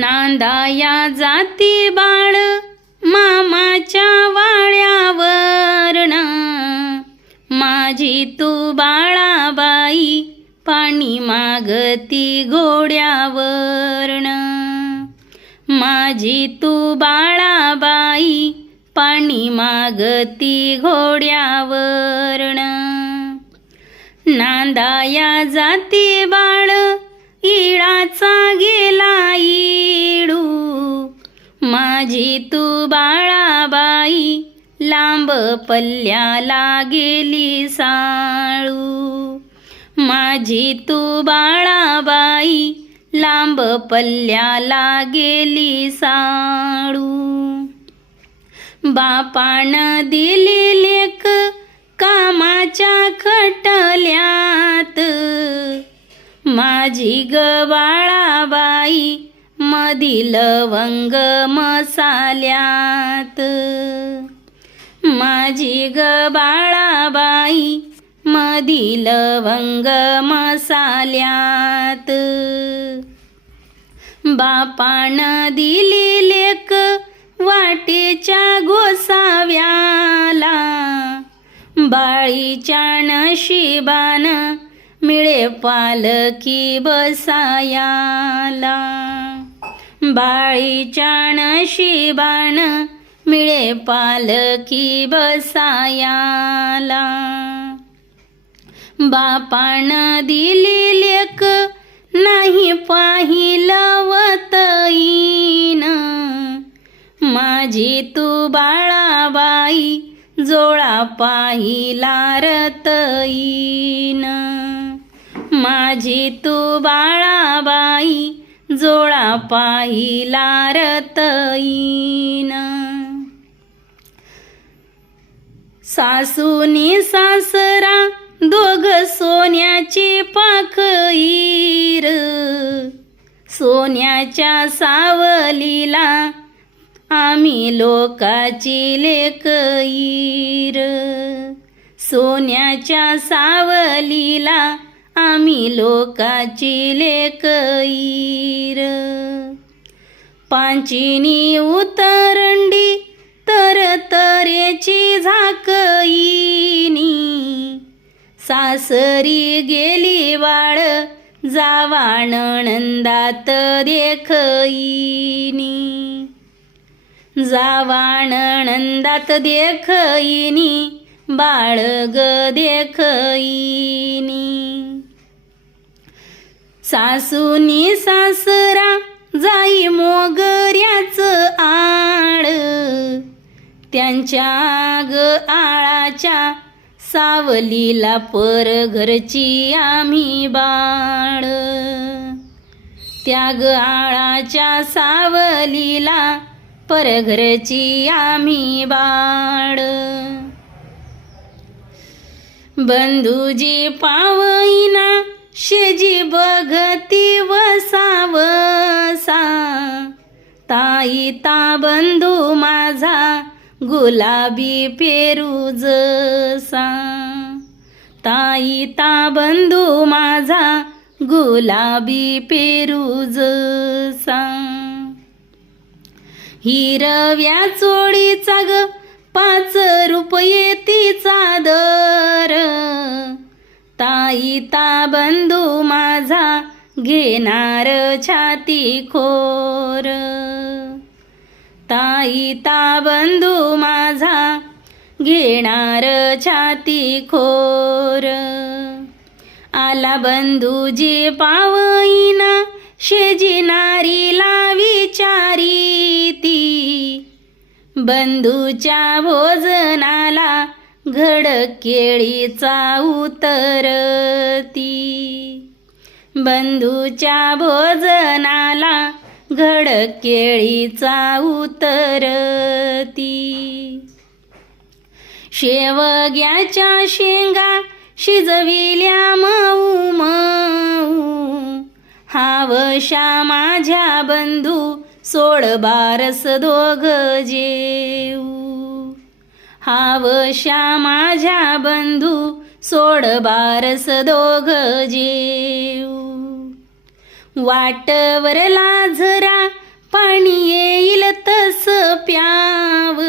नांदाया जाती बाळ मामाच्या वाड्यावरन. माझी तू बाळाबाई पाणी मागती घोड्यावरन. माझी तू बाळाबाई पाणी मागती घोड्यावरन. नांदाया जाती बाळ इळाचा गे माझी तू बाळाबाई लांब पल्ल्याला गेली साळू. माझी तू बाळाबाई लांब पल्ल्याला गेली साळू. बापानं दिली लेख कामाच्या खटल्यात. माझी गवा मधी लवंग मसाल्यात. माझी ग बाळाबाई मधी लवंग मसाल्यात. बापानं दिली लेक वाटेच्या गोसाव्याला. बाळीच्या नशिबानं मिळे पालकी बसायाला. बाळीच्या नशिबान मिळे पालखी बसायाला. बापानं दिली लेक नाही पाहिलं वतईन. माझी तू बाळाबाई जोळा पाहिला रतईन. माझी तू बाळाबाई जोळा पाहिला रतईन. सासूनी सासरा दोघ सोन्याची पाखईर. सोन्याच्या सावलीला आम्ही लोकाची लेकईर. सोन्याच्या सावलीला आम्ही लोकाची लेकईर पांचिनी उतरंडी तर तरेची झाकईनी सासरी गेली वाळ जावाण नंदात देखईनी जावाण नंदात देखईनी बाळ ग देखईनी सासूनी सासरा जाई मोगऱ्याच आळ त्यांच्या ग आळाच्या सावलीला पर घरची आम्ही बाळ. त्या ग आळाच्या सावलीला परघरची आम्ही बाळ. बंधुजी पावईना शेजी बघती वसावसा. ताई ता बंधू माझा गुलाबी पेरूजसा ताई ता बंधू माझा गुलाबी पेरूजसा हिरव्या चोळीचा ग पाच रुपये तिचा दर. ताई ता बंधू माझा घेणार छाती खोर. ताई ता बंधू माझा घेणार छाती खोर. आला बंधूजी पावईना शेजी नारीला विचारी ती. बंधूच्या भोजनाला घड केळीचा उतरती बंधूच्या भोजनाला घड केळीचा उतरती शेवग्याच्या शेंगा शिजविल्या मऊ मऊ. हावशा माझ्या बंधू सोळ बारस दोघ जेऊ. हावशा माझ्या बंधू सोड बारस दोघ जीव. वाटवर लाझरा पाणी येईल तस प्याव.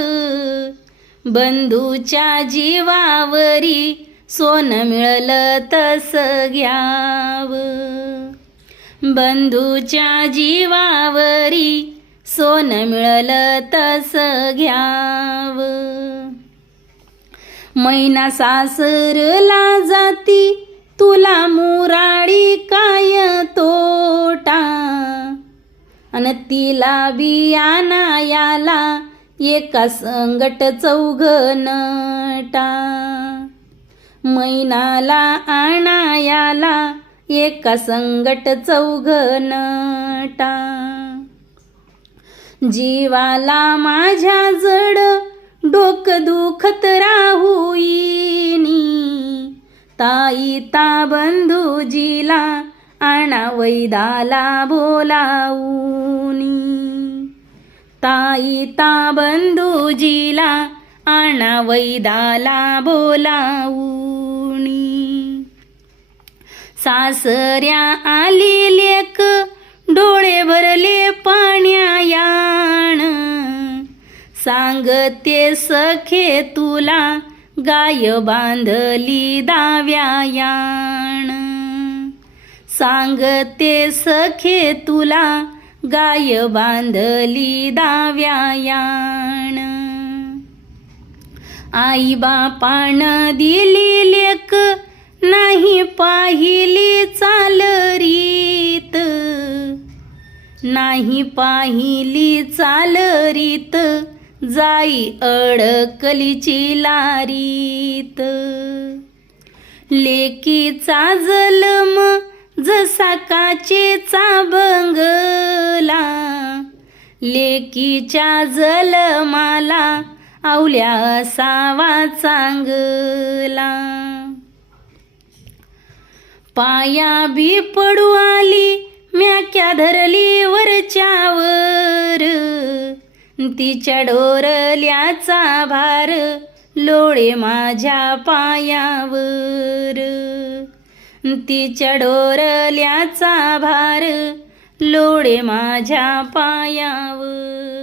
बंधूच्या जीवावरी सोन मिळलं तस घ्याव. बंधूच्या जीवावरी सोन मिळलं तस घ्याव. मैना सासरला जाती तुला मुराडी काय तोटा? अन तिला बियाना याला एका संगट चौघ नटा मैनाला आणायाला एका संगट चौघ नटा जीवाला माझ्या जड डोक दुखत राहुईनी ताई ता बंधूजीला आणा वैदाला बोलाऊनी ताई ता बंधूजीला आणा वैदाला बोलाऊनी सासऱ्या आलेल्या सांगते सखे तुला गाय बांधली दाव्यायाण सांगते सखे तुला गाय बांधली दाव्यायाण आई बापान दिली लेक नाही पाहिली चाल रीत नाही पाहिली चाल रीत जाई अडकलीची लारीत. लेकीचा जलम जसा काचेचा बंगला लेकीच्या जलमाला आवल्या असावा चांगला. पाया बी पडू आली म्याक्या धरली वरच्यावर. तिच्या डोरल्याचा भार लोळे माझ्या पायावर. तिच्या डोरल्याचा भार लोळे माझ्या पायावर.